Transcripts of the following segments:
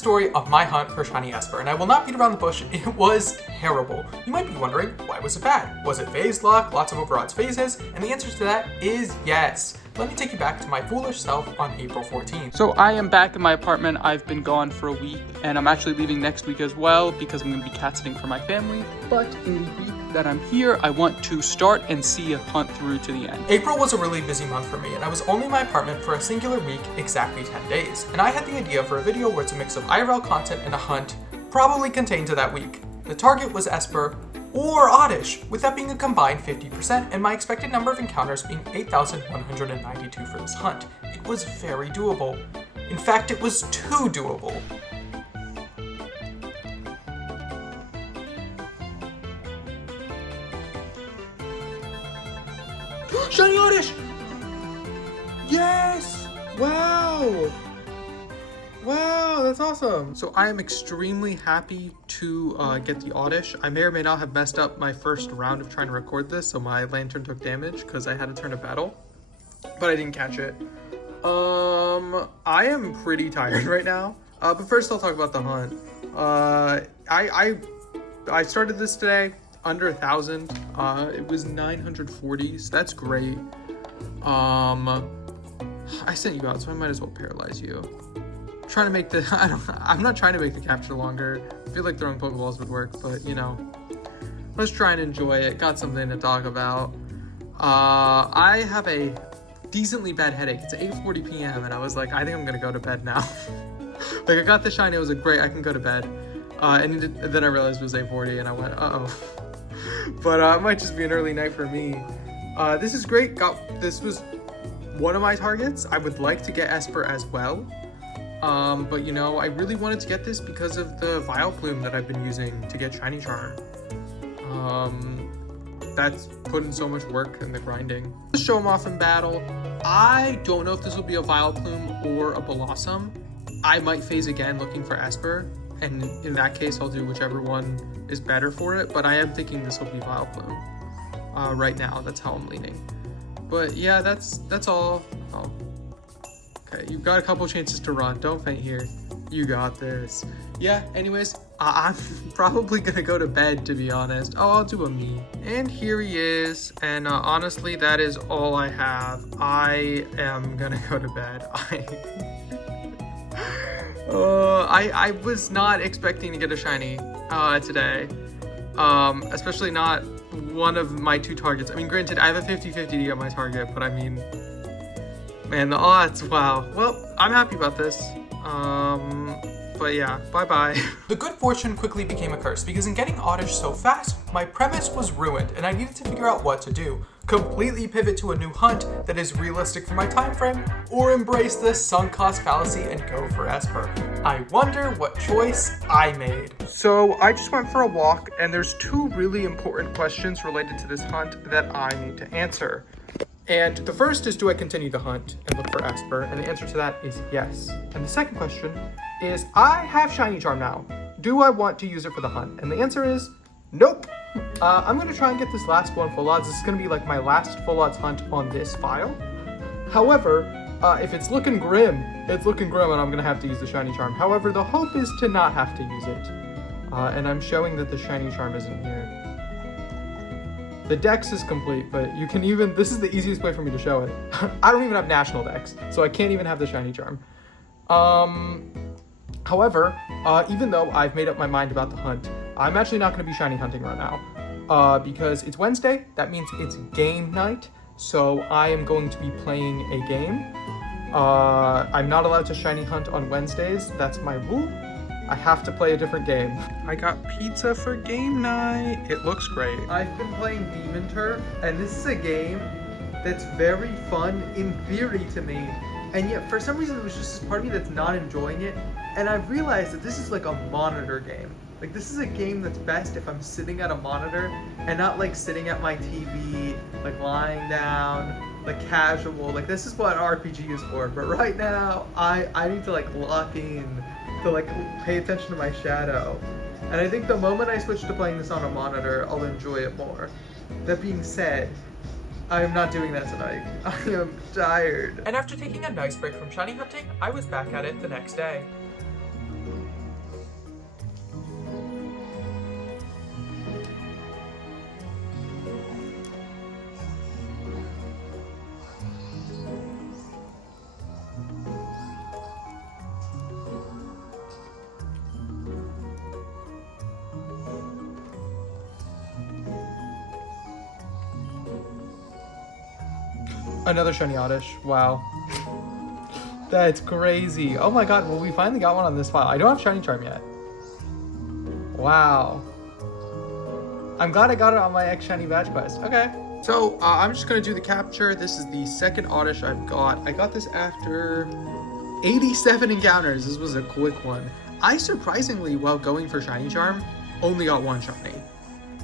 story of my hunt for shiny Espurr, and I will not beat around the bush, it was terrible. You might be wondering, why was it bad? Was it phase luck, lots of overodds phases? And the answer to that is yes. Let me take you back to my foolish self on April 14th. So I am back in my apartment. I've been gone for a week, and I'm actually leaving next week as well because I'm going to be cat sitting for my family. But in the week that I'm here, I want to start and see a hunt through to the end. April was a really busy month for me, and I was only in my apartment for a singular week, exactly 10 days. And I had the idea for a video where it's a mix of IRL content and a hunt, probably contained to that week. The target was Espurr or honedge, with that being a combined 50%, and my expected number of encounters being 8,192 for this hunt. It was very doable. In fact, it was too doable. Shiny honedge! Yes! Wow! Wow, that's awesome. So I am extremely happy to get the honedge. I may or may not have messed up my first round of trying to record this, so my lantern took damage because I had to turn to battle, but I didn't catch it. I am pretty tired right now, but first I'll talk about the hunt. I started this today, under 1,000. It was 940, so that's great. I sent you out, so I might as well paralyze you. Trying to make the I'm not trying to make the capture longer. I feel like throwing Pokeballs would work, but you know, let's try and enjoy it. Got something to talk about. I have a decently bad headache. It's 8:40 p.m. and I was like, I think I'm gonna go to bed now. Like, I got the shiny, it was like, great, I can go to bed. And then I realized it was 8:40 and I went, uh-oh. But it might just be an early night for me. This is great. This was one of my targets. I would like to get Espurr as well. But you know, I really wanted to get this because of the Vileplume that I've been using to get Shiny Charm. That's put in so much work in the grinding. Let's show him off in battle. I don't know if this will be a Vileplume or a Blossom. I might phase again looking for Espurr, and in that case I'll do whichever one is better for it, but I am thinking this will be Vileplume. Right now, that's how I'm leaning. But yeah, that's all. Oh. Okay, you've got a couple chances to run. Don't faint here. You got this. Yeah, anyways, I'm probably gonna go to bed, to be honest. Oh, I'll do a me. And here he is. And honestly, that is all I have. I am gonna go to bed. I was not expecting to get a shiny today. Especially not one of my two targets. I mean, granted, I have a 50-50 to get my target, but I mean, man, the odds, wow. Well, I'm happy about this. But yeah, bye-bye. The good fortune quickly became a curse because in getting honedge so fast, my premise was ruined and I needed to figure out what to do. Completely pivot to a new hunt that is realistic for my time frame, or embrace the sunk cost fallacy and go for Espurr. I wonder what choice I made. So I just went for a walk and there's two really important questions related to this hunt that I need to answer. And the first is, do I continue the hunt and look for Espurr? And the answer to that is yes. And the second question is, I have Shiny Charm now. Do I want to use it for the hunt? And the answer is nope. I'm going to try and get this last one full odds. This is going to be like my last full odds hunt on this file. However, if it's looking grim, and I'm going to have to use the Shiny Charm. However, the hope is to not have to use it. And I'm showing that the Shiny Charm isn't here. The dex is complete, but you can even, this is the easiest way for me to show it. I don't even have national dex, so I can't even have the Shiny Charm. However, even though I've made up my mind about the hunt, I'm actually not going to be shiny hunting right now. Because it's Wednesday, that means it's game night, so I am going to be playing a game. I'm not allowed to shiny hunt on Wednesdays, that's my rule. I have to play a different game. I got pizza for game night. It looks great. I've been playing Demon Turf, and this is a game that's very fun in theory to me. And yet, for some reason, there was just this part of me that's not enjoying it. And I've realized that this is like a monitor game. Like, this is a game that's best if I'm sitting at a monitor and not like sitting at my TV, like lying down, like casual. Like, this is what an RPG is for. But right now, I need to like lock in to like pay attention to my shadow. And I think the moment I switch to playing this on a monitor, I'll enjoy it more. That being said, I am not doing that tonight. I am tired. And after taking a nice break from shiny hunting, I was back at it the next day. Another shiny oddish. Wow. That's crazy. Oh my god, well we finally got one on this file. I don't have shiny charm yet. Wow. I'm glad I got it on my X shiny badge quest. Okay. So I'm just gonna do the capture. This is the second oddish I've got. I got this after 87 encounters. This was a quick one. I surprisingly, while going for shiny charm, only got one shiny.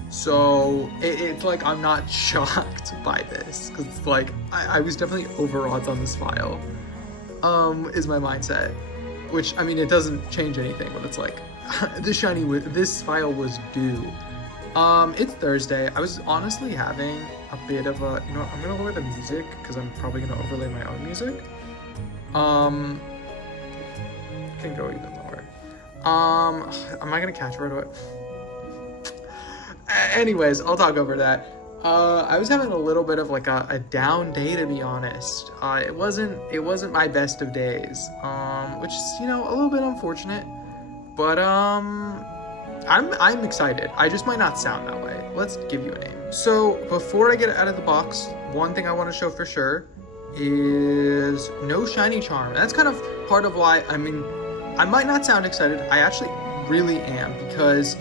So it's like I'm not shocked by this, because it's like I was definitely over odds on this file. Is my mindset, which I mean it doesn't change anything, but it's like this file was due. It's Thursday. I was honestly having a bit of a, I'm gonna lower the music because I'm probably gonna overlay my own music. Can go even lower. Am I gonna catch right away? Anyways, I'll talk over that. I was having a little bit of like a down day, to be honest. It wasn't my best of days, which is, a little bit unfortunate, but I'm excited. I just might not sound that way. Let's give you a name. So before I get it out of the box, one thing I want to show for sure is no shiny charm. And that's kind of part of why, I might not sound excited. I actually really am, because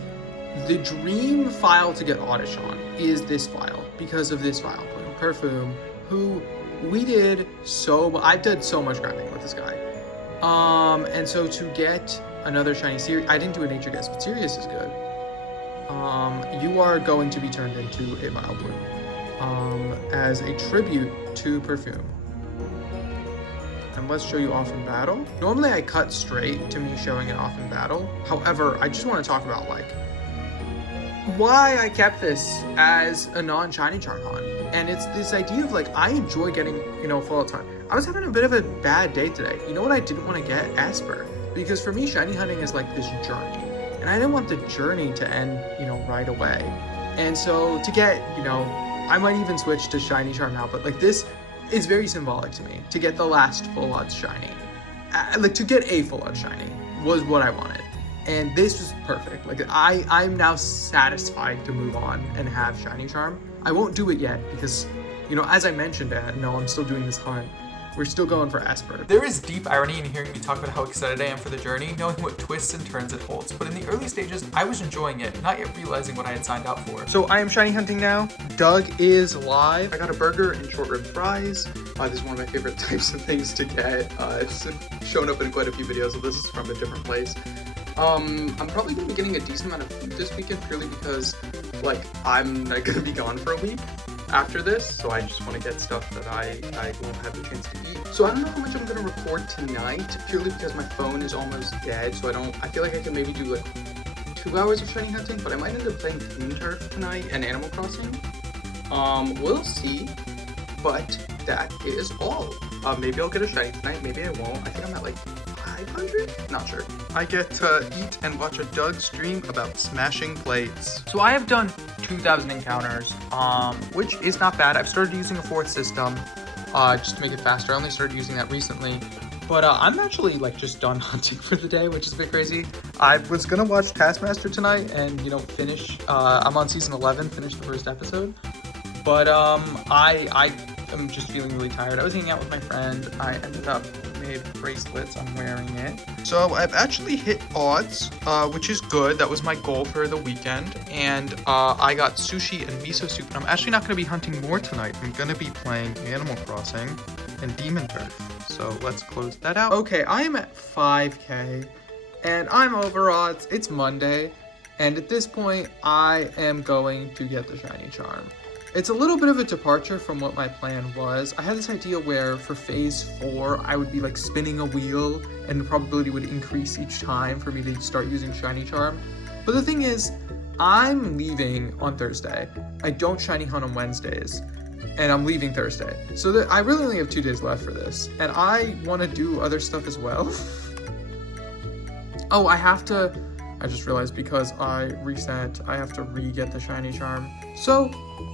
the dream file to get oddish on is this file, because of this file, Perfume, who I've done so much grinding with this guy. And so to get another shiny Sirius, I didn't do a nature guess, but Sirius is good. You are going to be turned into a Vileplume, as a tribute to Perfume. And let's show you off in battle. Normally I cut straight to me showing it off in battle. However, I just want to talk about why I kept this as a non-shiny charm hunt. And it's this idea of I enjoy getting, full time. I was having a bit of a bad day today. You know what I didn't want to get? Espurr. Because for me, shiny hunting is like this journey. And I didn't want the journey to end, right away. And so to get, I might even switch to shiny charm now, but this is very symbolic to me. To get the last full odds shiny. To get a full odds shiny was what I wanted. And this was perfect. I'm now satisfied to move on and have shiny charm. I won't do it yet because, as I mentioned, I'm still doing this hunt. We're still going for Espurr. There is deep irony in hearing me talk about how excited I am for the journey, knowing what twists and turns it holds. But in the early stages, I was enjoying it, not yet realizing what I had signed up for. So I am shiny hunting now. Doug is live. I got a burger and short rib fries. This is one of my favorite types of things to get. It's shown up in quite a few videos, so this is from a different place. I'm probably going to be getting a decent amount of food this weekend, purely because, I'm going to be gone for a week after this, so I just want to get stuff that I won't have the chance to eat. So I don't know how much I'm going to record tonight, purely because my phone is almost dead, so I feel like I can maybe do 2 hours of shiny hunting, but I might end up playing Team Turf tonight and Animal Crossing. We'll see, but that is all. Maybe I'll get a shiny tonight, maybe I won't. I think I'm at 500? Not sure. I get to eat and watch a Doug stream about smashing plates. So I have done 2,000 encounters, which is not bad. I've started using a fourth system, just to make it faster. I only started using that recently. But I'm actually just done hunting for the day, which is a bit crazy. I was gonna watch Taskmaster tonight and finish. I'm on season 11, finish the first episode. But I'm just feeling really tired. I was hanging out with my friend. I ended up made bracelets. I'm wearing it. So I've actually hit odds, which is good. That was my goal for the weekend. And I got sushi and miso soup. And I'm actually not going to be hunting more tonight. I'm going to be playing Animal Crossing and Demon Turf. So let's close that out. Okay, I am at 5K and I'm over odds. It's Monday. And at this point, I am going to get the shiny charm. It's a little bit of a departure from what my plan was. I had this idea where for phase 4, I would be spinning a wheel and the probability would increase each time for me to start using shiny charm. But the thing is, I'm leaving on Thursday. I don't shiny hunt on Wednesdays and I'm leaving Thursday. So I really only have 2 days left for this and I want to do other stuff as well. Oh, I just realized because I reset, I have to re-get the shiny charm. So,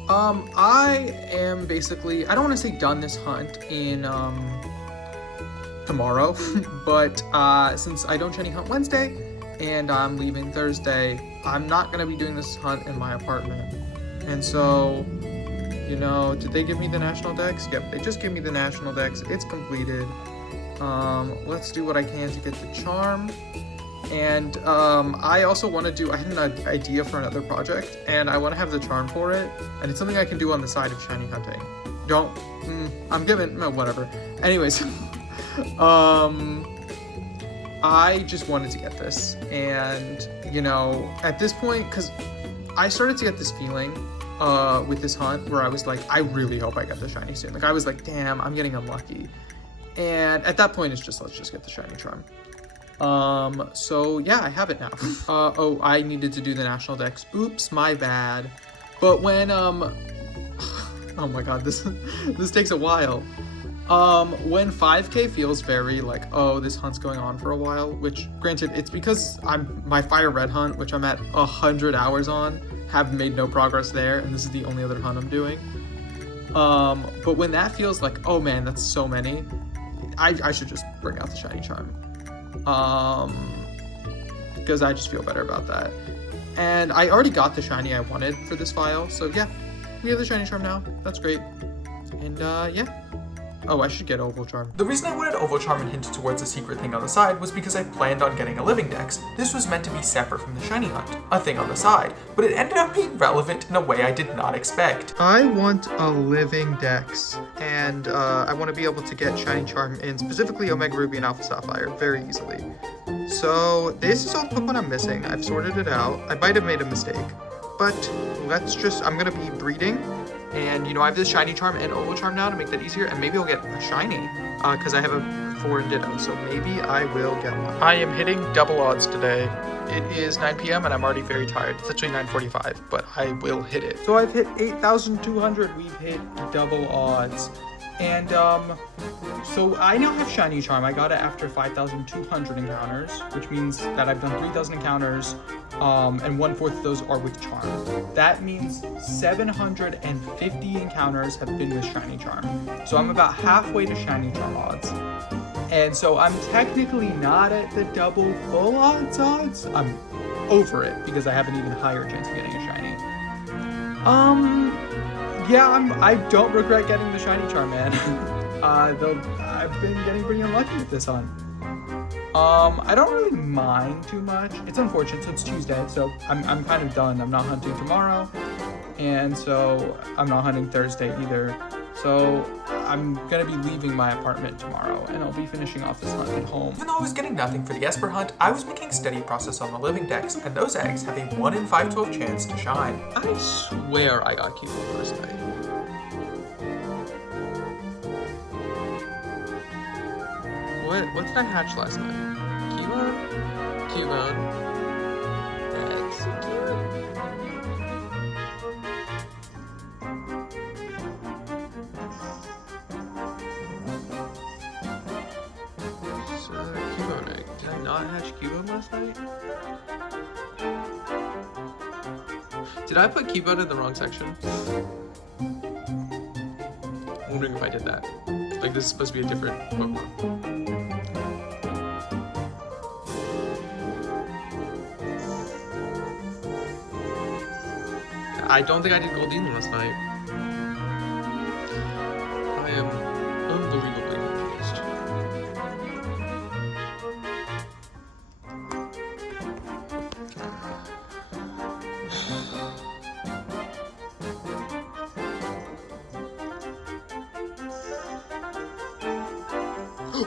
I am basically, I don't want to say done this hunt in, tomorrow, but, since I don't shiny hunt Wednesday, and I'm leaving Thursday, I'm not going to be doing this hunt in my apartment. And so, You know, did they give me the national dex? Yep, they just gave me the national dex. It's completed. Let's do what I can to get the charm. And I also want to do, I had an idea for another project, and I want to have the charm for it. And it's something I can do on the side of shiny hunting. I'm giving, no, whatever. Anyways, I just wanted to get this. And, you know, at this point, because I started to get this feeling with this hunt where I was like, I really hope I get the shiny soon. Like, I was like, damn, I'm getting unlucky. And at that point, it's just, let's just get the shiny charm. So yeah, I have it now. Oh, I needed to do the national dex. Oops, my bad. But when, oh my god, this takes a while. When 5K feels very like, oh, this hunt's going on for a while, which granted, it's because my fire red hunt, which I'm at 100 hours on, have made no progress there, and this is the only other hunt I'm doing. But when that feels like, oh man, that's so many, I should just bring out the shiny charm. Because I just feel better about that. And I already got the shiny I wanted for this file, so yeah, we have the shiny charm now. That's great. And yeah. Oh, I should get Oval Charm. The reason I wanted Oval Charm and hinted towards a secret thing on the side was because I planned on getting a living dex. This was meant to be separate from the shiny hunt, a thing on the side, but it ended up being relevant in a way I did not expect. I want a living dex, and I want to be able to get shiny charm in specifically Omega Ruby and Alpha Sapphire very easily. So this is all the Pokemon I'm missing. I've sorted it out. I might have made a mistake, but I'm gonna be breeding. And, you know, I have this shiny charm and oval charm now to make that easier, and maybe I'll get a shiny, because I have a foreign ditto, so maybe I will get one. I am hitting double odds today. It is 9 p.m. and I'm already very tired. It's actually 9:45, but I will hit it. So I've hit 8,200. We've hit double odds. And, so I now have shiny charm. I got it after 5,200 encounters, which means that I've done 3,000 encounters, and 1/4 of those are with charm. That means 750 encounters have been with shiny charm. So I'm about halfway to shiny charm odds. And so I'm technically not at the double full odds. I'm over it because I have an even higher chance of getting a shiny. Yeah, I don't regret getting the shiny charm, man. Though I've been getting pretty unlucky with this hunt. I don't really mind too much. It's unfortunate, so it's Tuesday, so I'm kind of done. I'm not hunting tomorrow, and so I'm not hunting Thursday either. So I'm gonna be leaving my apartment tomorrow, and I'll be finishing off this hunt at home. Even though I was getting nothing for the Espurr hunt, I was making steady progress on the living dex, and those eggs have a 1 in 512 chance to shine. I swear I got Cubo first night. What did I hatch last night? Cubone. That's so cute. So, Cubone egg. Did I not hatch Cubone last night? Did I put Cubone in the wrong section? I'm wondering if I did that. Like, this is supposed to be a different Pokemon. I don't think I did Goldeen last night. I am unbelievably confused.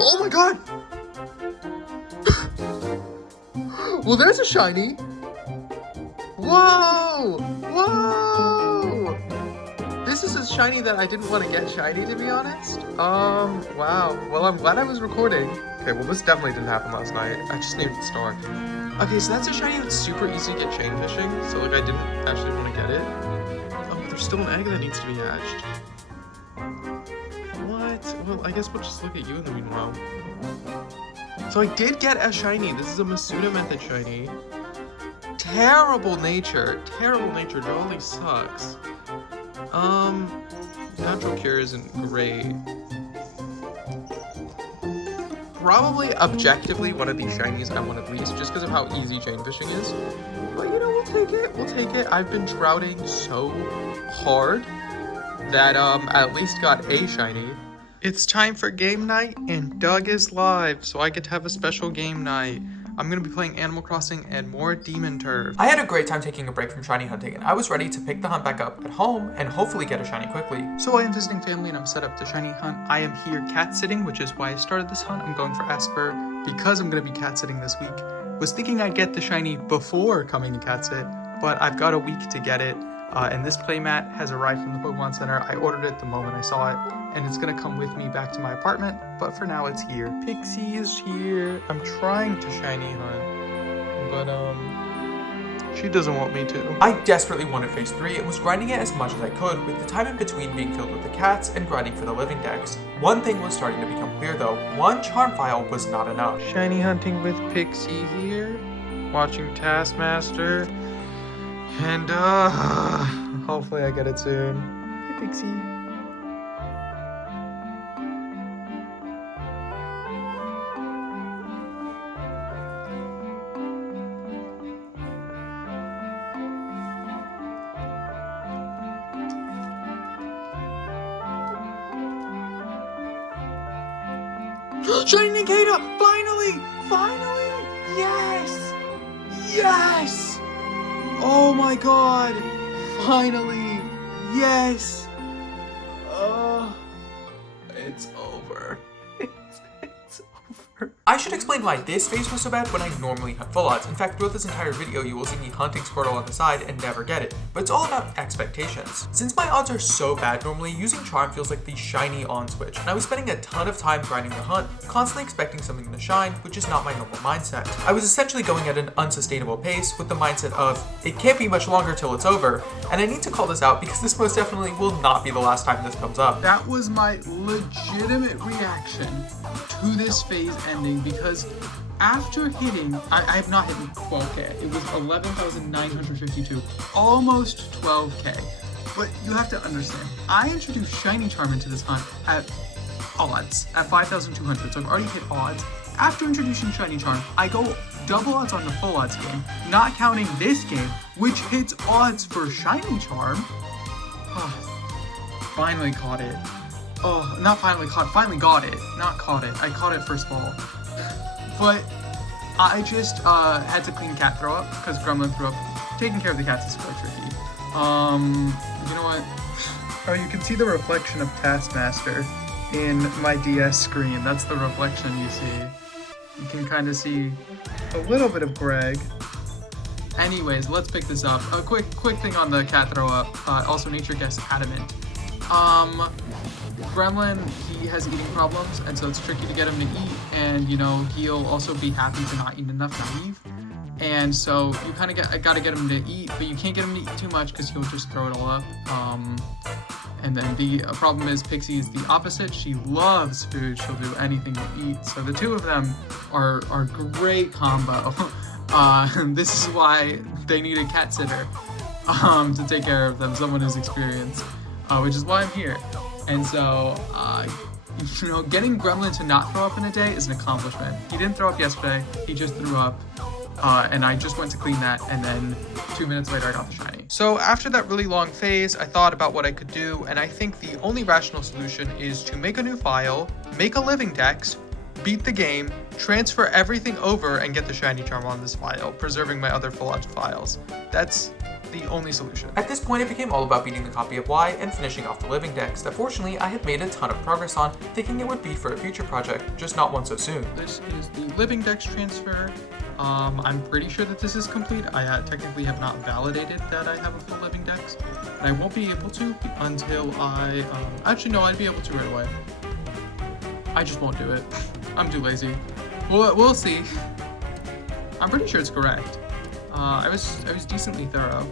Oh my god! Well, there's a shiny. Whoa! Whoa! This is a shiny that I didn't want to get shiny, to be honest. Wow. Well, I'm glad I was recording. Okay, well, this definitely didn't happen last night. I just needed the star. Okay, so that's a shiny that's super easy to get chain fishing, so, like, I didn't actually want to get it. Oh, but there's still an egg that needs to be hatched. What? Well, I guess we'll just look at you in the meanwhile. So I did get a shiny. This is a Masuda Method shiny. Terrible nature. Terrible nature. Jolly sucks. Natural Cure isn't great. Probably objectively one of these shinies I want at least, just because of how easy chain fishing is. But you know, we'll take it. We'll take it. I've been trouting so hard that at least got a shiny. It's time for game night, and Doug is live, so I get to have a special game night. I'm gonna be playing Animal Crossing and more Demon Turf. I had a great time taking a break from shiny hunting, and I was ready to pick the hunt back up at home and hopefully get a shiny quickly. So I am visiting family and I'm set up to shiny hunt. I am here cat sitting, which is why I started this hunt. I'm going for Espurr because I'm gonna be cat sitting this week. Was thinking I'd get the shiny before coming to cat sit, but I've got a week to get it. And this playmat has arrived from the Pokemon Center. I ordered it the moment I saw it, and it's gonna come with me back to my apartment, but for now it's here. Pixie is here. I'm trying to shiny hunt, but she doesn't want me to. I desperately wanted phase 3 and was grinding it as much as I could, with the time in between being filled with the cats and grinding for the living dex. One thing was starting to become clear though, one charm file was not enough. Shiny hunting with Pixie here, watching Taskmaster, and hopefully I get it soon. Hey Pixie. Shiny Nikita! Finally! Finally! Yes! Yes! Oh my god! Finally! Yes! Oh, it's over. It's over. I should explain why this phase was so bad when I normally hunt full odds. In fact, throughout this entire video, you will see me hunting Squirtle on the side and never get it. But it's all about expectations. Since my odds are so bad normally, using Charm feels like the shiny on switch, and I was spending a ton of time grinding the hunt, constantly expecting something to shine, which is not my normal mindset. I was essentially going at an unsustainable pace with the mindset of, it can't be much longer till it's over, and I need to call this out because this most definitely will not be the last time this comes up. That was my legitimate reaction to this phase ending, because after hitting, I have not hit 12k, it was 11,952, almost 12k. But you have to understand, I introduced Shiny Charm into this hunt at odds, at 5,200, so I've already hit odds. After introducing Shiny Charm, I go double odds on the full odds game, not counting this game, which hits odds for Shiny Charm. Oh, finally caught it. Oh, not finally caught, finally got it. Not caught it. I caught it first of all. But I just had to clean cat throw up because Gremlin threw up. Taking care of the cats is quite tricky. You know what? Oh, you can see the reflection of Taskmaster in my DS screen. That's the reflection you see. You can kind of see a little bit of Greg. Anyways, let's pick this up. A quick thing on the cat throw up. Also, nature guest adamant. Gremlin, he has eating problems, and so it's tricky to get him to eat, and you know, he'll also be happy to not eat enough naive. And so you kind of gotta get him to eat, but you can't get him to eat too much because he'll just throw it all up. And then the problem is Pixie is the opposite. She loves food. She'll do anything to eat. So the two of them are a great combo. This is why they need a cat sitter to take care of them, someone who's experienced, which is why I'm here. And so, you know, getting Gremlin to not throw up in a day is an accomplishment. He didn't throw up yesterday. He just threw up. And I just went to clean that, and then 2 minutes later I got the shiny. So after that really long phase, I thought about what I could do, and I think the only rational solution is to make a new file, make a living dex, beat the game, transfer everything over, and get the shiny charm on this file, preserving my other full odds files. That's the only solution. At this point, it became all about beating the copy of Y and finishing off the living dex that fortunately I had made a ton of progress on, thinking it would be for a future project, just not one so soon. This is the living dex transfer. I'm pretty sure that this is complete. I technically have not validated that I have a full living dex, and I won't be able to until I, actually no, I'd be able to right away. I just won't do it. I'm too lazy. We'll see. I'm pretty sure it's correct. I was decently thorough.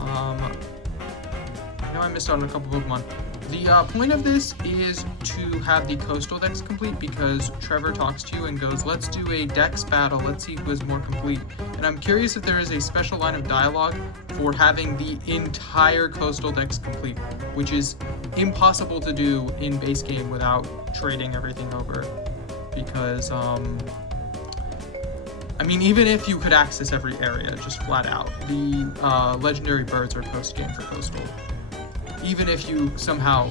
I know I missed out on a couple Pokemon. The point of this is to have the coastal dex complete, because Trevor talks to you and goes, let's do a dex battle, let's see who is more complete. And I'm curious if there is a special line of dialogue for having the entire coastal dex complete, which is impossible to do in base game without trading everything over. Because, I mean, even if you could access every area, just flat out, the legendary birds are post-game for coastal. even if you somehow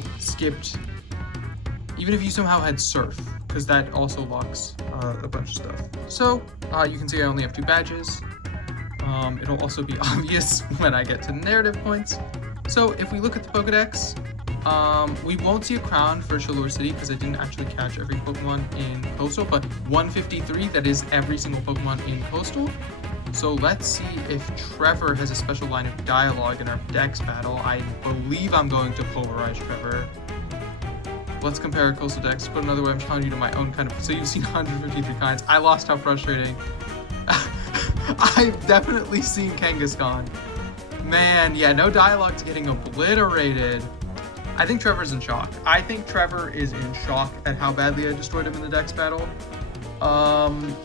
had surf, because that also locks a bunch of stuff. So you can see I only have 2 badges. It'll also be obvious when I get to narrative points. So if we look at the Pokedex, we won't see a crown for Shalour City because I didn't actually catch every Pokemon in Coastal, but 153, that is every single Pokemon in Coastal. So let's see if Trevor has a special line of dialogue in our Dex battle. I believe I'm going to polarize Trevor. Let's compare our Coastal Dex. Put another way, I'm challenging you to my own kind of... So you've seen 153 kinds. I lost, how frustrating. I've definitely seen Kangaskhan. Man, yeah, no dialogue's getting obliterated. I think Trevor's in shock. I think Trevor is in shock at how badly I destroyed him in the Dex battle.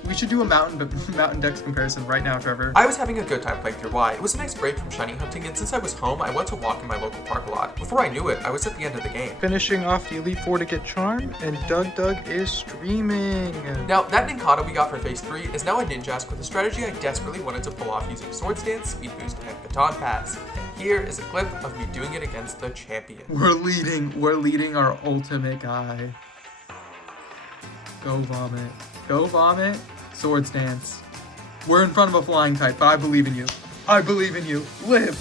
We should do a mountain Dex comparison right now, Trevor. I was having a good time playing through Y. It was a nice break from shiny hunting, and since I was home, I went to walk in my local park a lot. Before I knew it, I was at the end of the game. Finishing off the Elite Four to get Charm, and Doug is streaming. Now, that Nincada we got for Phase 3 is now a Ninjask with a strategy I desperately wanted to pull off using Sword Stance, Speed Boost, and Baton Pass. And here is a clip of me doing it against the champion. We're leading our ultimate guy. Go Vomit. Go Vomit. Sword Stance. We're in front of a flying type, but I believe in you. I believe in you. Live.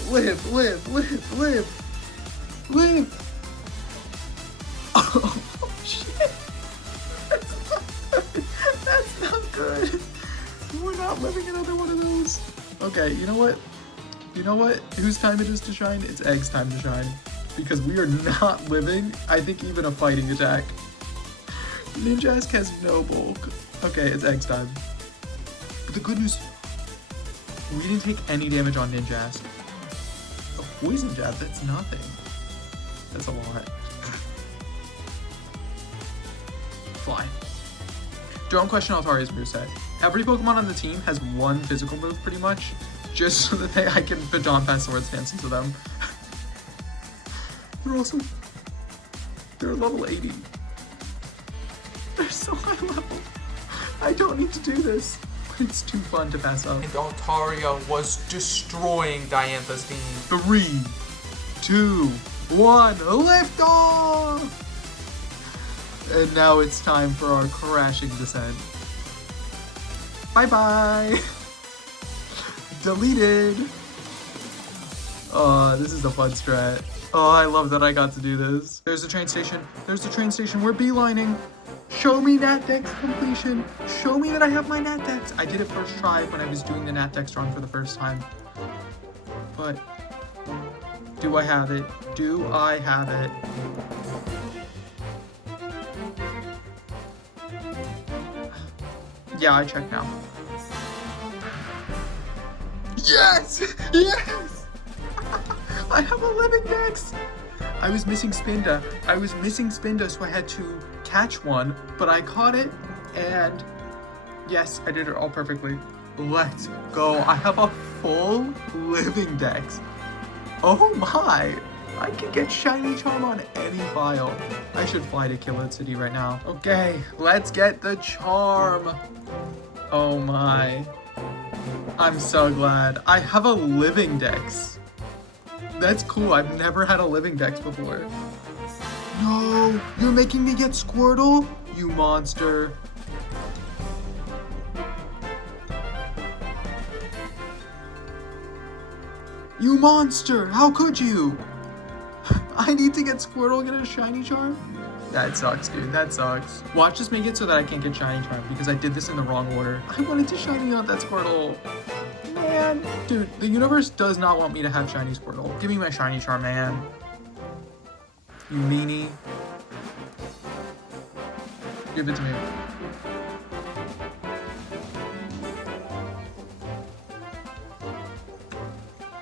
Oh, shit. That's not good. We're not living another one of those. Okay, you know what? Whose time it is to shine? It's Egg's time to shine. Because we are not living, I think, even a fighting attack. Ninjask has no bulk. Okay, it's Egg's time. But the good news, we didn't take any damage on Ninjask. A poison jab, that's nothing. That's a lot. Fly. Don't question Altaria's moveset. Every Pokemon on the team has one physical move, pretty much, just so that I can Baton Pass Sword Stance into them. They're level 80. They're so high level. I don't need to do this. But it's too fun to pass up. And Altaria was destroying Diantha's team. 3, 2, 1, lift off! And now it's time for our crashing descent. Bye-bye! Deleted! Oh, this is a fun strat. Oh, I love that I got to do this. There's the train station. We're beelining. Show me Nat Dex completion. Show me that I have my Nat Dex. I did it first try when I was doing the Nat Dex run for the first time. But do I have it? Do I have it? Yeah, I check now. Yes! Yes! I have a living Dex! I was missing Spinda, so I had to catch one, but I caught it, and yes, I did it all perfectly. Let's go. I have a full living Dex. Oh my! I can get Shiny Charm on any file. I should fly to Killed City right now. Okay, let's get the Charm. Oh my. I'm so glad. I have a living Dex. That's cool. I've never had a living Dex before. No, you're making me get Squirtle? You monster. You monster! How could you? I need to get Squirtle and get a Shiny Charm? That sucks, dude. That sucks. Watch this make it so that I can't get Shiny Charm because I did this in the wrong order. I wanted to Shiny out that Squirtle. Man. Dude, the universe does not want me to have Shiny Squirtle. Give me my Shiny Charm, man. You meanie. Give it to me.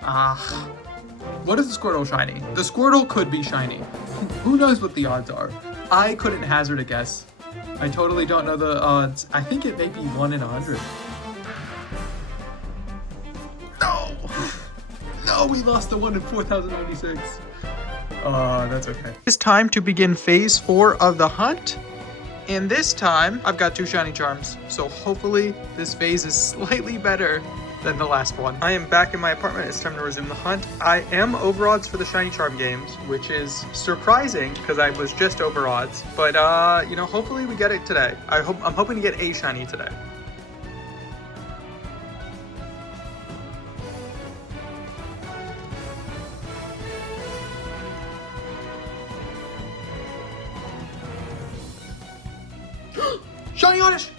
Ah. What is the Squirtle shiny? The Squirtle could be shiny. Who knows what the odds are? I couldn't hazard a guess. I totally don't know the odds. I think it may be 1 in 100. No! No, we lost the 1 in 4,096. That's okay. It's time to begin phase 4 of the hunt. And this time, I've got 2 shiny charms. So hopefully this phase is slightly better than the last one. I am back in my apartment. It's time to resume the hunt. I am over odds for the shiny charm games, which is surprising because I was just over odds. But you know, hopefully we get it today. I'm hoping to get a shiny today. Shiny honedge!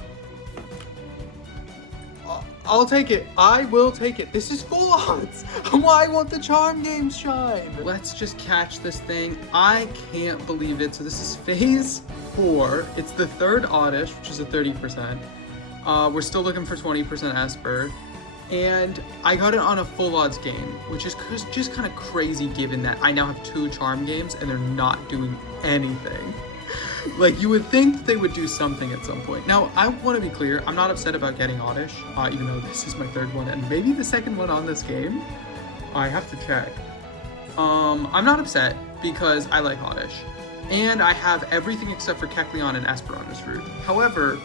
I'll take it. I will take it. This is full odds. Why won't the charm games shine? Let's just catch this thing. I can't believe it. So this is phase 4. It's the 3rd honedge, which is a 30%. We're still looking for 20% Espurr. And I got it on a full odds game, which is just kind of crazy given that I now have 2 charm games and they're not doing anything. Like, you would think they would do something at some point. Now, I want to be clear, I'm not upset about getting honedge, even though this is my 3rd one and maybe the 2nd one on this game. I have to check. I'm not upset because I like honedge. And I have everything except for Kecleon and Espurr on this route. However,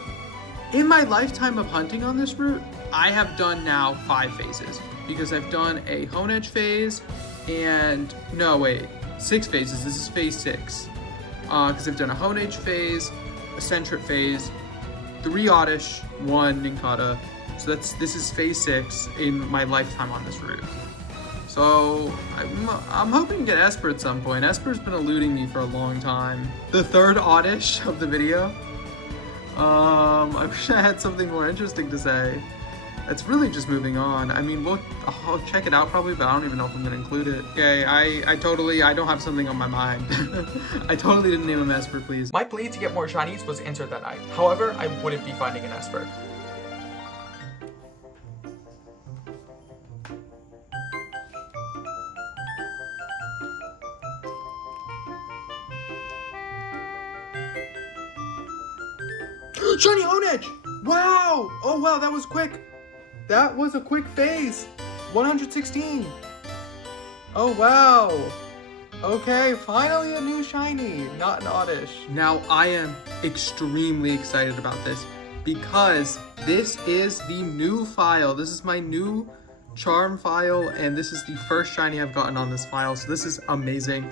in my lifetime of hunting on this route, I have done now 5 phases. Because I've done a honedge phase and... no, wait. 6 phases. This is phase 6. Because I've done a honedge phase, a sentret phase, 3 honedge, 1 Ninkata. So this is phase 6 in my lifetime on this route. So I'm hoping to get Espurr at some point. Espurr's been eluding me for a long time. The 3rd honedge of the video. I wish I had something more interesting to say. It's really just moving on. I mean, I'll check it out probably, but I don't even know if I'm gonna include it. Okay, I don't have something on my mind. I totally didn't name him Espurr, please. My plea to get more shinies was answered that night. However, I wouldn't be finding an Espurr. Shiny honedge! Wow! Oh wow, that was quick. That was a quick phase. 116. Oh wow. Okay, finally a new shiny, not an honedge. Now I am extremely excited about this because this is the new file. This is my new charm file and this is the first shiny I've gotten on this file. So this is amazing.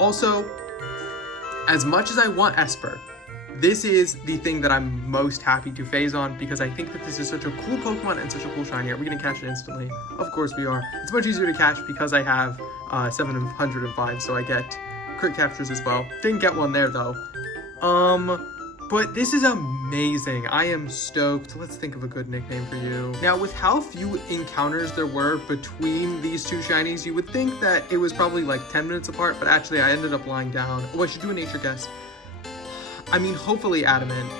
Also, as much as I want Espurr, this is the thing that I'm most happy to phase on because I think that this is such a cool Pokemon and such a cool shiny. Are we gonna catch it instantly? Of course we are. It's much easier to catch because I have 705, so I get crit captures as well. Didn't get one there though. But this is amazing. I am stoked. Let's think of a good nickname for you. Now, with how few encounters there were between these 2 shinies, you would think that it was probably like 10 minutes apart, but actually I ended up lying down. Oh, I should do a nature guess. I mean, hopefully adamant.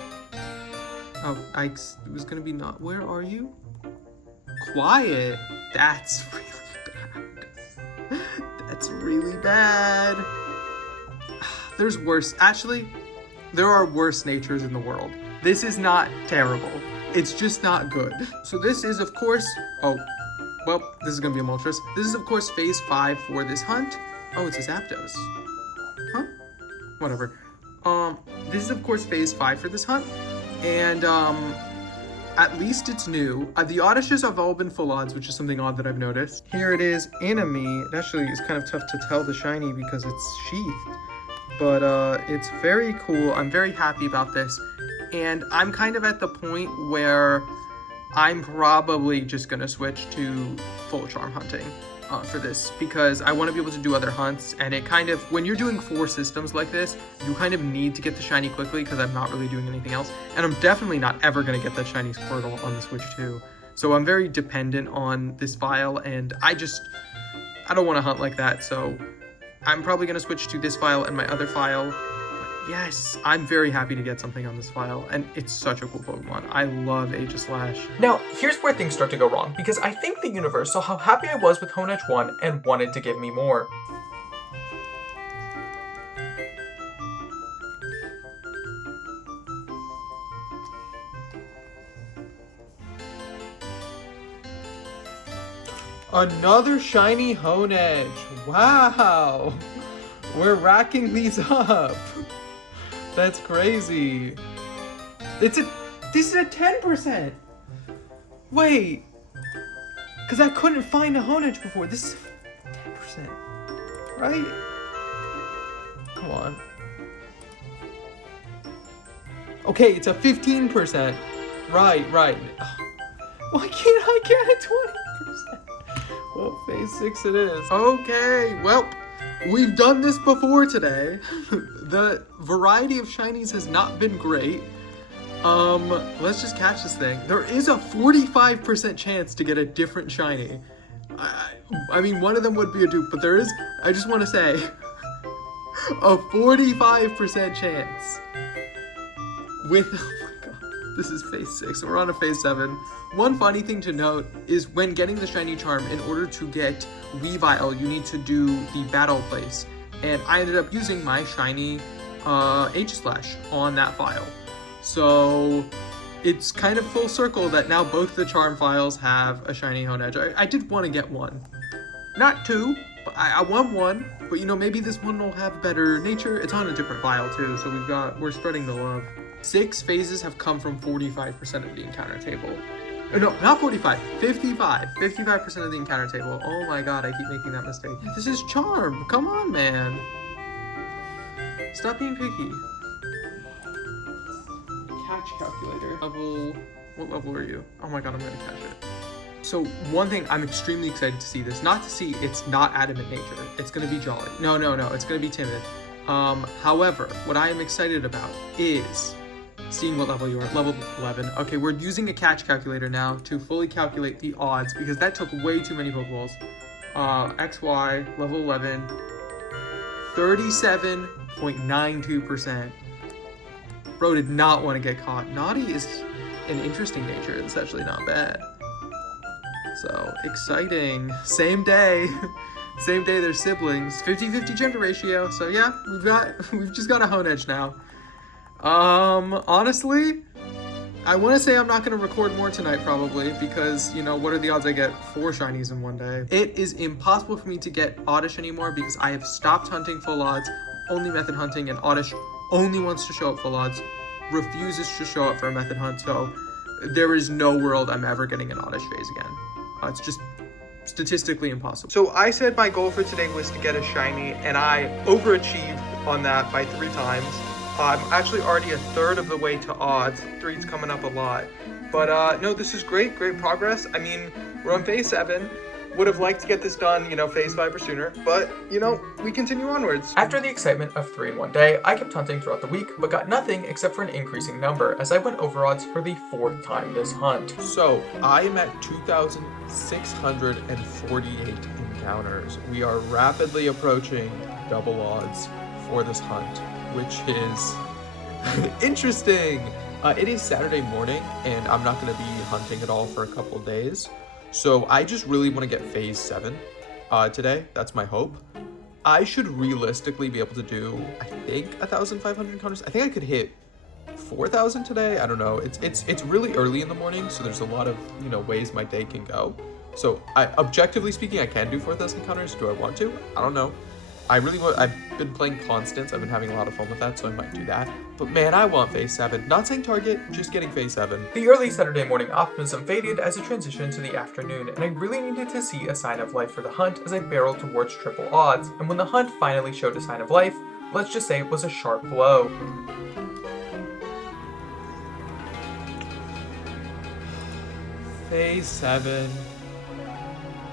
Oh, it was gonna be not. Where are you? Quiet. That's really bad. That's really bad. There's worse. Actually, there are worse natures in the world. This is not terrible. It's just not good. So this is, of course, oh, well, this is gonna be a Moltres. This is, of course, phase 5 for this hunt. Oh, it's a Zapdos. Huh? Whatever. This is, of course, phase 5 for this hunt, and, at least it's new. The honedges have all been full odds, which is something odd that I've noticed. Here it is, Enemy. It actually is kind of tough to tell the shiny because it's sheathed, but, it's very cool. I'm very happy about this, and I'm kind of at the point where I'm probably just gonna switch to full charm hunting. For this because I want to be able to do other hunts, and it kind of, when you're doing 4 systems like this, you kind of need to get the shiny quickly because I'm not really doing anything else, and I'm definitely not ever going to get that shiny Squirtle on the Switch 2. So I'm very dependent on this file, and I don't want to hunt like that, so I'm probably going to switch to this file and my other file. Yes, I'm very happy to get something on this file, and it's such a cool Pokemon. I love Aegislash. Now, here's where things start to go wrong, because I think the universe saw how happy I was with honedge 1 and wanted to give me more. Another shiny honedge. Wow. We're racking these up. That's crazy. This is a 10%. Wait. Because I couldn't find a honedge before. This is 10%. Right? Come on. Okay, it's a 15%. Right. Why can't I get a 20%? Well, phase 6 it is. Okay, well, we've done this before today. The variety of shinies has not been great. Let's just catch this thing. There is a 45% chance to get a different shiny. I mean, one of them would be a dupe, but there is, I just want to say, a 45% chance with, oh my god, this is phase 6, we're on a phase 7. One funny thing to note is when getting the shiny charm, in order to get Weavile, you need to do the battle place. And I ended up using my shiny H-Slash on that file. So it's kind of full circle that now both the charm files have a shiny honedge. I did want to get one. Not two, but I want one. But you know, maybe this one will have better nature. It's on a different file too, so we're spreading the love. 6 phases have come from 45% of the encounter table. No, not 45, 55. 55% of the encounter table. Oh my god, I keep making that mistake. This is charm. Come on, man. Stop being picky. Catch calculator. What level are you? Oh my god, I'm gonna catch it. So one thing, I'm extremely excited to see this. Not to see it's not adamant nature. It's gonna be jolly. No, it's gonna be timid. However, what I am excited about is seeing what level you are. Level 11. Okay, we're using a catch calculator now to fully calculate the odds because that took way too many Pokeballs. XY, level 11, 37.92%. Bro did not want to get caught. Naughty is an interesting nature. It's actually not bad. So, exciting. Same day. Same day, they're siblings. 50-50 gender ratio. So yeah, we've just got a honedge now. Honestly, I want to say I'm not going to record more tonight probably because, you know, what are the odds I get 4 shinies in one day? It is impossible for me to get Oddish anymore because I have stopped hunting full odds, only method hunting, and Oddish only wants to show up full odds, refuses to show up for a method hunt, so there is no world I'm ever getting an Oddish phase again. It's just statistically impossible. So I said my goal for today was to get a shiny, and I overachieved on that by 3 times. I'm actually already a third of the way to odds. 3's coming up a lot. But no, this is great progress. I mean, we're on phase 7. Would have liked to get this done, you know, phase 5 or sooner, but, you know, we continue onwards. After the excitement of 3 in one day, I kept hunting throughout the week, but got nothing except for an increasing number as I went over odds for the 4th time this hunt. So, I am at 2,648 encounters. We are rapidly approaching double odds for this hunt, which is interesting. It is Saturday morning, and I'm not going to be hunting at all for a couple days. So I just really want to get phase 7 today. That's my hope. I should realistically be able to do, I think, 1,500 encounters. I think I could hit 4,000 today. I don't know. It's really early in the morning, so there's a lot of, you know, ways my day can go. So objectively speaking, I can do 4,000 encounters. Do I want to? I don't know. I've been playing Constants. I've been having a lot of fun with that, so I might do that. But man, I want phase 7. Not saying target, just getting phase 7. The early Saturday morning optimism faded as it transitioned to the afternoon, and I really needed to see a sign of life for the hunt as I barreled towards triple odds. And when the hunt finally showed a sign of life, let's just say it was a sharp blow. Phase 7.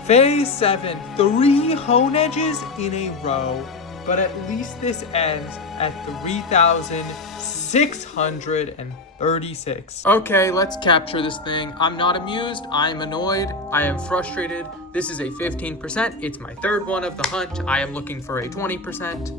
Phase 7, 3 honedges in a row, but at least this ends at 3,636. Okay, let's capture this thing. I'm not amused, I am annoyed, I am frustrated. This is a 15%, it's my 3rd one of the hunt. I am looking for a 20%.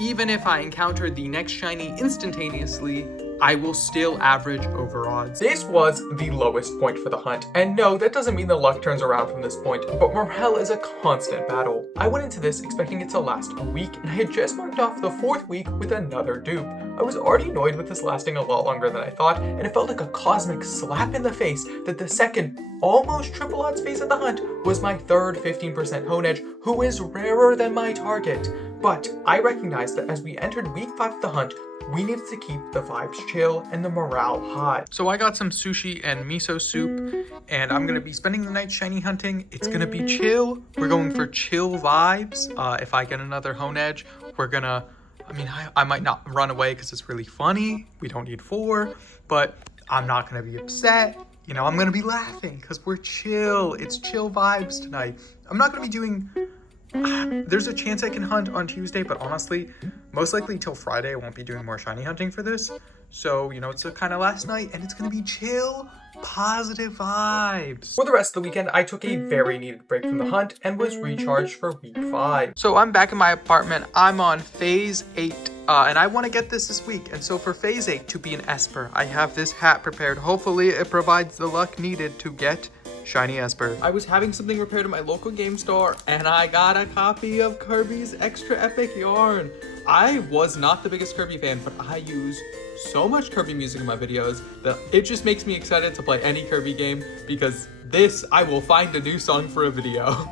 Even if I encounter the next shiny instantaneously, I will still average over odds. This was the lowest point for the hunt, and no, that doesn't mean the luck turns around from this point, but morale is a constant battle. I went into this expecting it to last a week, and I had just marked off the 4th week with another dupe. I was already annoyed with this lasting a lot longer than I thought, and it felt like a cosmic slap in the face that the 2nd, almost triple odds phase of the hunt was my 3rd 15% honedge, who is rarer than my target. But I recognized that as we entered week 5 of the hunt, we needed to keep the vibes chill and the morale high. So I got some sushi and miso soup, and I'm gonna be spending the night shiny hunting. It's gonna be chill. We're going for chill vibes. If I get another honedge, we're gonna, I might not run away because it's really funny. We don't need 4, but I'm not gonna be upset. You know, I'm gonna be laughing because we're chill. It's chill vibes tonight. I'm not gonna be doing, there's a chance I can hunt on Tuesday, but honestly, most likely till Friday, I won't be doing more shiny hunting for this. So, you know, it's a kind of last night, and it's gonna be chill, positive vibes. For the rest of the weekend, I took a very needed break from the hunt and was recharged for week 5. So I'm back in my apartment. I'm on phase 8, and I want to get this week. And so for phase 8 to be an Espurr, I have this hat prepared. Hopefully it provides the luck needed to get shiny Espurr. I was having something repaired at my local game store, and I got a copy of Kirby's Extra Epic Yarn. I was not the biggest Kirby fan, but I use so much Kirby music in my videos that it just makes me excited to play any Kirby game, because this, I will find a new song for a video.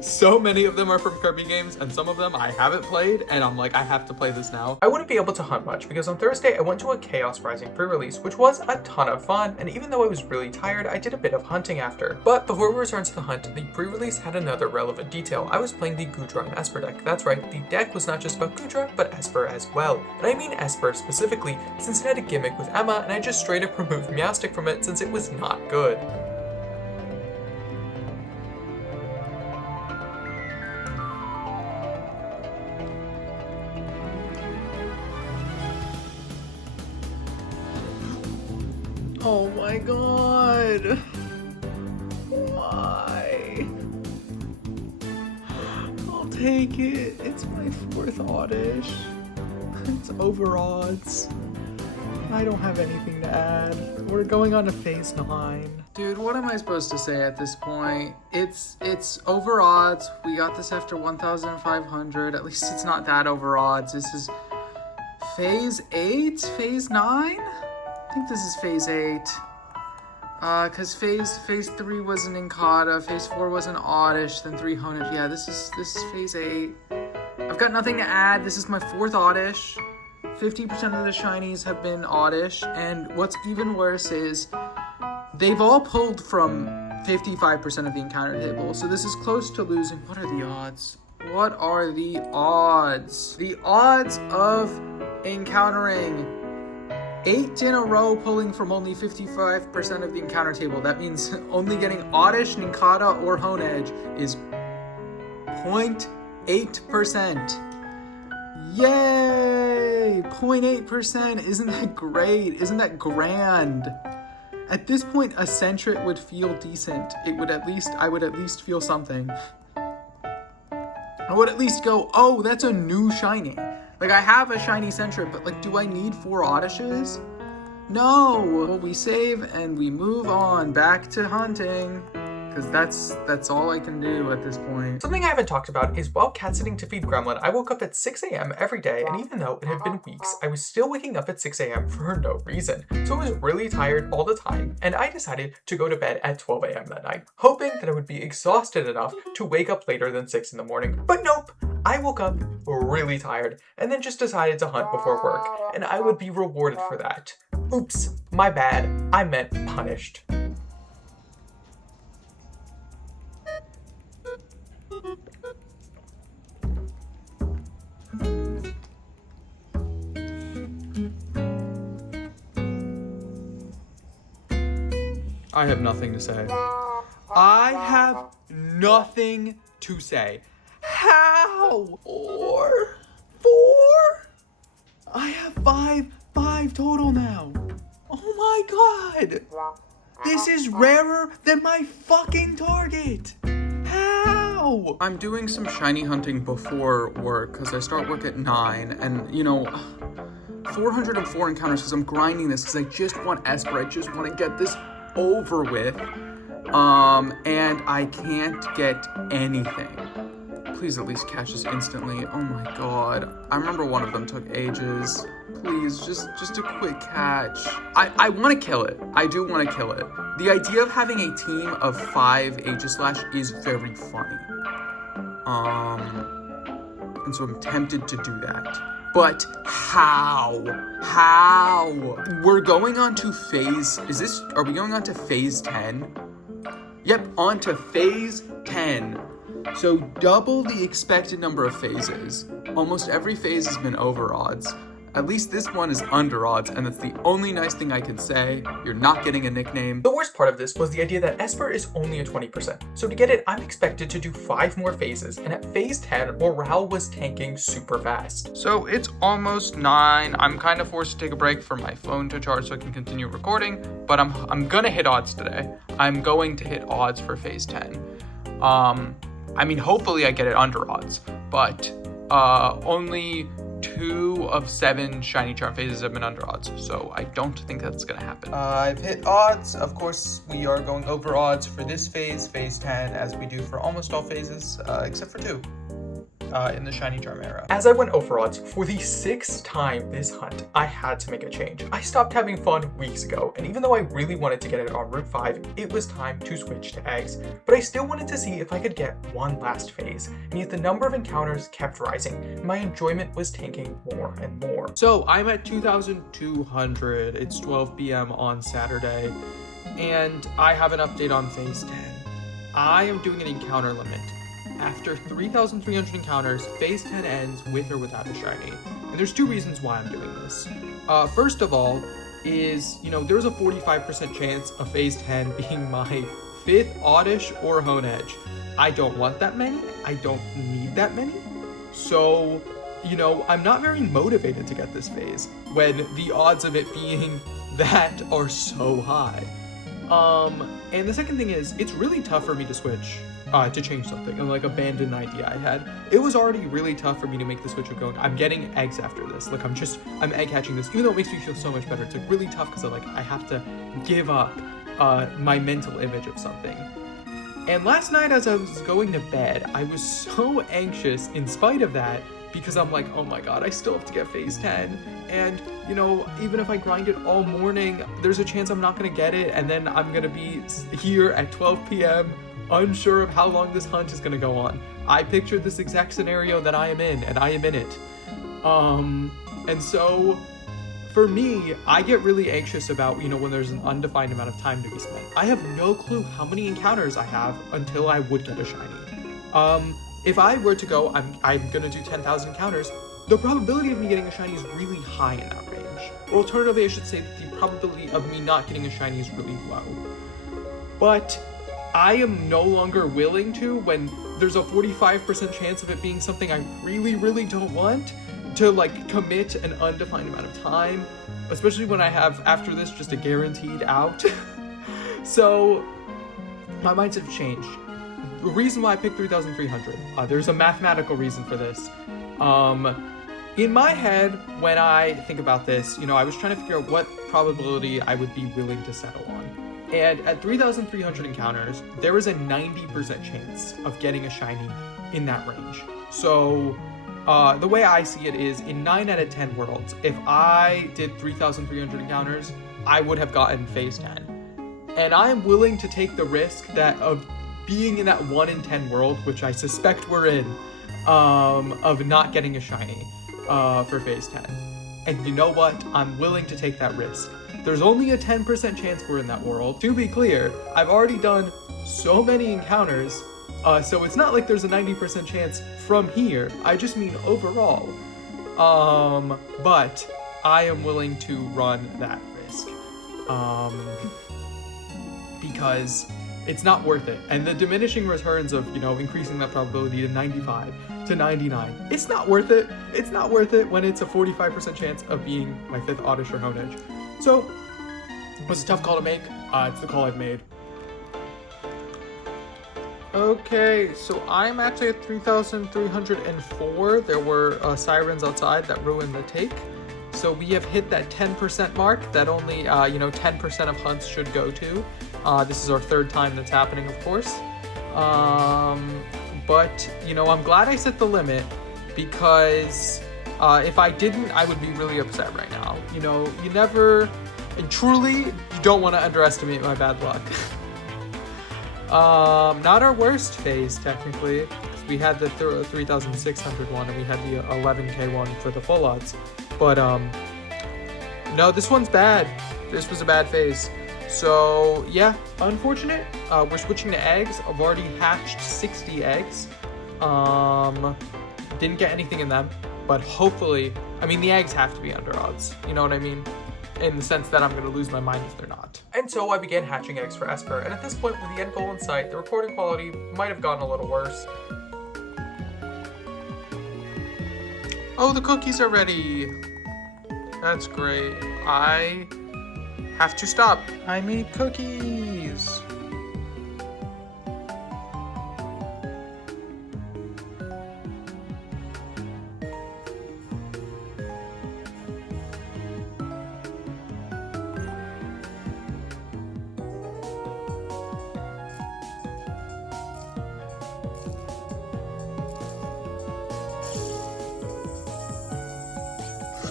So many of them are from Kirby games, and some of them I haven't played, and I'm like, I have to play this now. I wouldn't be able to hunt much because on Thursday I went to a Chaos Rising pre-release, which was a ton of fun, and even though I was really tired, I did a bit of hunting after. But before we return to the hunt, the pre-release had another relevant detail. I was playing the Gudra and Espurr deck. That's right, the deck was not just about Gudra, but Espurr as well. And I mean Espurr specifically, since it had a gimmick with Emma, and I just straight up removed Meowstic from it since it was not good. Oh my god! Why? I'll take it. It's my 4th oddish. It's over odds. I don't have anything to add. We're going on to phase 9. Dude, what am I supposed to say at this point? It's over odds. We got this after 1,500. At least it's not that over odds. This is phase 8? Phase 9? I think this is phase 8, because phase 3 was an Inkata, phase 4 was an Oddish, then 3 honedge. Yeah, this is phase 8. I've got nothing to add. This is my 4th Oddish. 50% of the shinies have been Oddish, and what's even worse is they've all pulled from 55% of the encounter table, so this is close to losing. What are the odds? What are the odds? The odds of encountering 8 in a row pulling from only 55% of the encounter table. That means only getting Oddish, Ninkata, or honedge is 0.8%. Yay! 0.8%. Isn't that great? Isn't that grand? At this point, a sentret would feel decent. I would at least feel something. I would at least go, oh, that's a new shiny. Like, I have a shiny sentret, but like, do I need 4 oddishes? No! Well, we save and we move on back to hunting, because that's all I can do at this point. Something I haven't talked about is while cat sitting to feed Gremlin, I woke up at 6 a.m. every day, and even though it had been weeks, I was still waking up at 6 a.m. for no reason. So I was really tired all the time, and I decided to go to bed at 12 a.m. that night, hoping that I would be exhausted enough to wake up later than 6 in the morning. But nope! I woke up really tired, and then just decided to hunt before work, and I would be rewarded for that. Oops, my bad. I meant punished. I have nothing to say. I have nothing to say. How? 4? I have five total now. Oh my god. This is rarer than my fucking target. How? I'm doing some shiny hunting before work because I start work at 9, and you know, 404 encounters because I'm grinding this because I just want Espurr. I just want to get this over with. And I can't get anything. Please at least catch this instantly. Oh my god. I remember one of them took ages. Please, just a quick catch. I want to kill it. I do want to kill it. The idea of having a team of 5 Aegislash is very funny. And so I'm tempted to do that. But how? How? We're going on to phase, are we going on to phase 10? Yep, on to phase 10. So double the expected number of phases. Almost every phase has been over odds. At least this one is under odds, and that's the only nice thing I can say. You're not getting a nickname. The worst part of this was the idea that Espurr is only a 20%. So to get it, I'm expected to do 5 more phases, and at phase 10, morale was tanking super fast. So it's almost 9. I'm kind of forced to take a break for my phone to charge so I can continue recording, but I'm gonna hit odds today. I'm going to hit odds for phase 10. I mean, hopefully I get it under odds, but only 2 of 7 shiny charm phases have been under odds, so I don't think that's gonna happen. I've hit odds. Of course, we are going over odds for this phase, phase 10, as we do for almost all phases, except for 2. In the shiny charm era. As I went over odds for the 6th time this hunt, I had to make a change. I stopped having fun weeks ago, and even though I really wanted to get it on Route 5, it was time to switch to eggs. But I still wanted to see if I could get one last phase, and yet the number of encounters kept rising, and my enjoyment was tanking more and more. So I'm at 2,200. It's 12 p.m. on Saturday, and I have an update on phase 10. I am doing an encounter limit. After 3,300 encounters, phase 10 ends with or without a shiny. And there's 2 reasons why I'm doing this. First of all is, there's a 45% chance of phase 10 being my 5th oddish or honedge. I don't want that many. I don't need that many. So, I'm not very motivated to get this phase when the odds of it being that are so high. And the second thing is, it's really tough for me to switch. To change something and abandon an idea I had. It was already really tough for me to make the switch of going, I'm getting eggs after this. I'm egg hatching this, even though it makes me feel so much better. It's really tough because I have to give up my mental image of something. And last night as I was going to bed, I was so anxious in spite of that because I'm like, oh my god, I still have to get phase 10. And, even if I grind it all morning, there's a chance I'm not going to get it. And then I'm going to be here at 12 p.m. unsure of how long this hunt is going to go on. I pictured this exact scenario that I am in, and I am in it. And so, for me, I get really anxious about, when there's an undefined amount of time to be spent. I have no clue how many encounters I have until I would get a shiny. If I were to go, I'm going to do 10,000 encounters, the probability of me getting a shiny is really high in that range. Or alternatively, I should say that the probability of me not getting a shiny is really low. But I am no longer willing to, when there's a 45% chance of it being something I really, really don't want, to commit an undefined amount of time, especially when I have, after this, just a guaranteed out. So, my mindset changed. The reason why I picked 3,300, there's a mathematical reason for this. In my head, when I think about this, I was trying to figure out what probability I would be willing to settle on. And at 3,300 encounters, there is a 90% chance of getting a shiny in that range. So the way I see it is, in 9 out of 10 worlds, if I did 3,300 encounters, I would have gotten phase 10. And I am willing to take the risk of being in that 1 in 10 world, which I suspect we're in, of not getting a shiny for phase 10. And you know what? I'm willing to take that risk. There's only a 10% chance we're in that world. To be clear, I've already done so many encounters, so it's not like there's a 90% chance from here. I just mean overall. But I am willing to run that risk. Because it's not worth it. And the diminishing returns of, increasing that probability to 95 to 99, it's not worth it. It's not worth it when it's a 45% chance of being my 5th oddish or honedge. So, it was a tough call to make. It's the call I've made. Okay, so I'm actually at 3,304. There were sirens outside that ruined the take. So we have hit that 10% mark that only, 10% of hunts should go to. This is our 3rd time that's happening, of course. But, I'm glad I set the limit because if I didn't, I would be really upset right now. You never, and truly, you don't want to underestimate my bad luck. Not our worst phase, technically, because We had the 3,600 one, and we had the 11K one for the full odds. But no, this one's bad. This was a bad phase. So yeah, unfortunate. We're switching to eggs. I've already hatched 60 eggs. Didn't get anything in them, but hopefully, I mean, the eggs have to be under odds. You know what I mean? In the sense that I'm going to lose my mind if they're not. And so I began hatching eggs for Espurr, and at this point, with the end goal in sight, the recording quality might have gotten a little worse. Oh, the cookies are ready. That's great. I have to stop. I made cookies.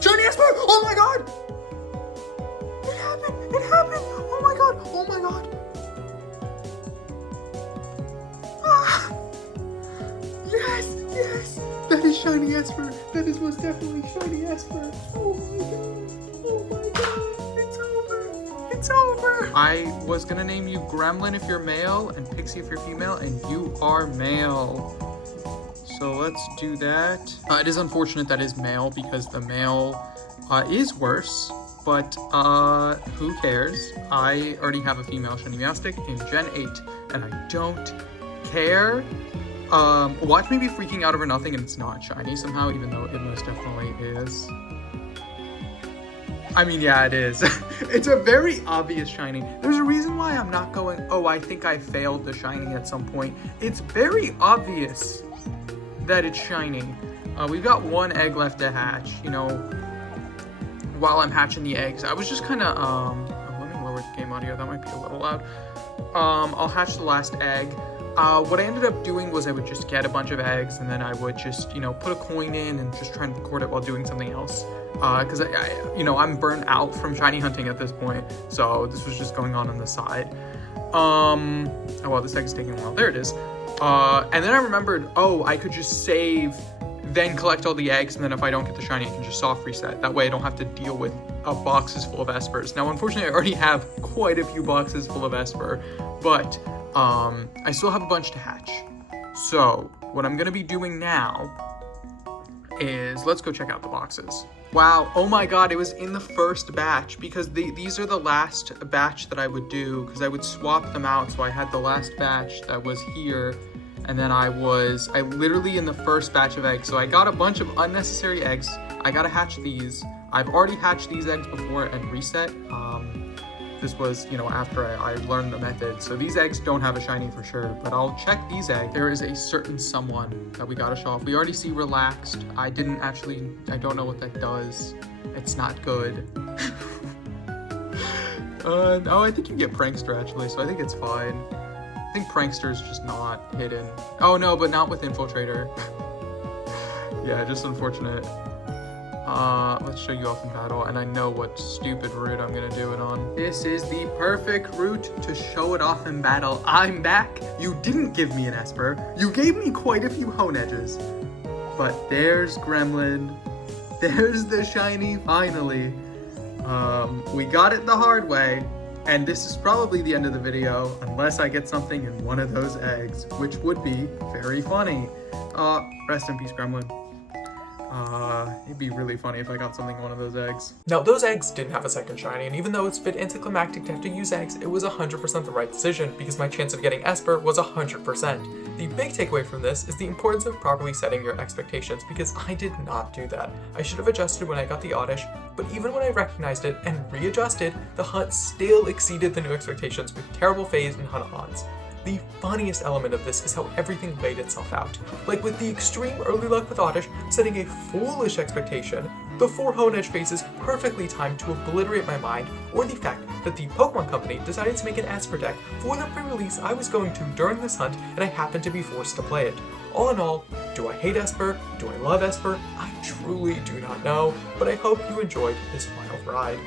Shiny Espurr! Oh my god! It happened! It happened! Oh my god! Oh my god! Ah! Yes! Yes! That is shiny Espurr! That is most definitely shiny Espurr! Oh my god! Oh my god! It's over! It's over! I was gonna name you Gremlin if you're male and Pixie if you're female, and you are male. So let's do that. It is unfortunate that is male because the male is worse, but who cares? I already have a female shiny Meowstic in Gen 8, and I don't care. Watch me be freaking out over nothing and it's not shiny somehow, even though it most definitely is. I mean, yeah, it is. It's a very obvious shiny. There's a reason why I'm not going, oh, I think I failed the shiny at some point. It's very obvious that it's shiny. We've got one egg left to hatch, you know, while I'm hatching the eggs. I was just kind of, let me lower the game audio, that might be a little loud. I'll hatch the last egg. What I ended up doing was I would just get a bunch of eggs and then I would just, you know, put a coin in and just try and record it while doing something else. Because, you know, I'm burnt out from shiny hunting at this point, so this was just going on the side. Oh, well, this egg's taking a while. There it is. And then I remembered, oh, I could just save, then collect all the eggs, and then if I don't get the shiny, I can just soft reset. That way I don't have to deal with boxes full of Espurrs. Now, unfortunately, I already have quite a few boxes full of Espurr, but I still have a bunch to hatch. So what I'm going to be doing now is, let's go check out the boxes. Wow, oh my god, it was in the first batch, because these are the last batch that I would do, because I would swap them out. So I had the last batch that was here, and then I literally in the first batch of eggs. So I got a bunch of unnecessary eggs. I gotta hatch these. I've already hatched these eggs before and reset. This was, you know, after I learned the method. So these eggs don't have a shiny for sure, but I'll check these eggs. There is a certain someone that we gotta show off. We already see relaxed. I don't know what that does. It's not good. No, I think you get prankster actually, so I think it's fine. I think prankster is just not hidden. Oh no, but not with infiltrator. Yeah, just unfortunate. Let's show you off in battle, and I know what stupid route I'm gonna do it on. This is the perfect route to show it off in battle. I'm back. You didn't give me an Espurr. You gave me quite a few honedges. But there's Gremlin. There's the shiny, finally. We got it the hard way, and this is probably the end of the video, unless I get something in one of those eggs, which would be very funny. Rest in peace, Gremlin. It'd be really funny if I got something in one of those eggs. Now, those eggs didn't have a second shiny, and even though it's a bit anticlimactic to have to use eggs, it was 100% the right decision, because my chance of getting Espurr was 100%. The big takeaway from this is the importance of properly setting your expectations, because I did not do that. I should have adjusted when I got the oddish, but even when I recognized it and readjusted, the hunt still exceeded the new expectations with terrible phase and hunt odds. The funniest element of this is how everything laid itself out. Like with the extreme early luck with Oddish setting a foolish expectation, the 4 honedge phases perfectly timed to obliterate my mind, or the fact that the Pokemon Company decided to make an Espurr deck for the pre-release I was going to during this hunt, and I happened to be forced to play it. All in all, do I hate Espurr? Do I love Espurr? I truly do not know, but I hope you enjoyed this wild ride.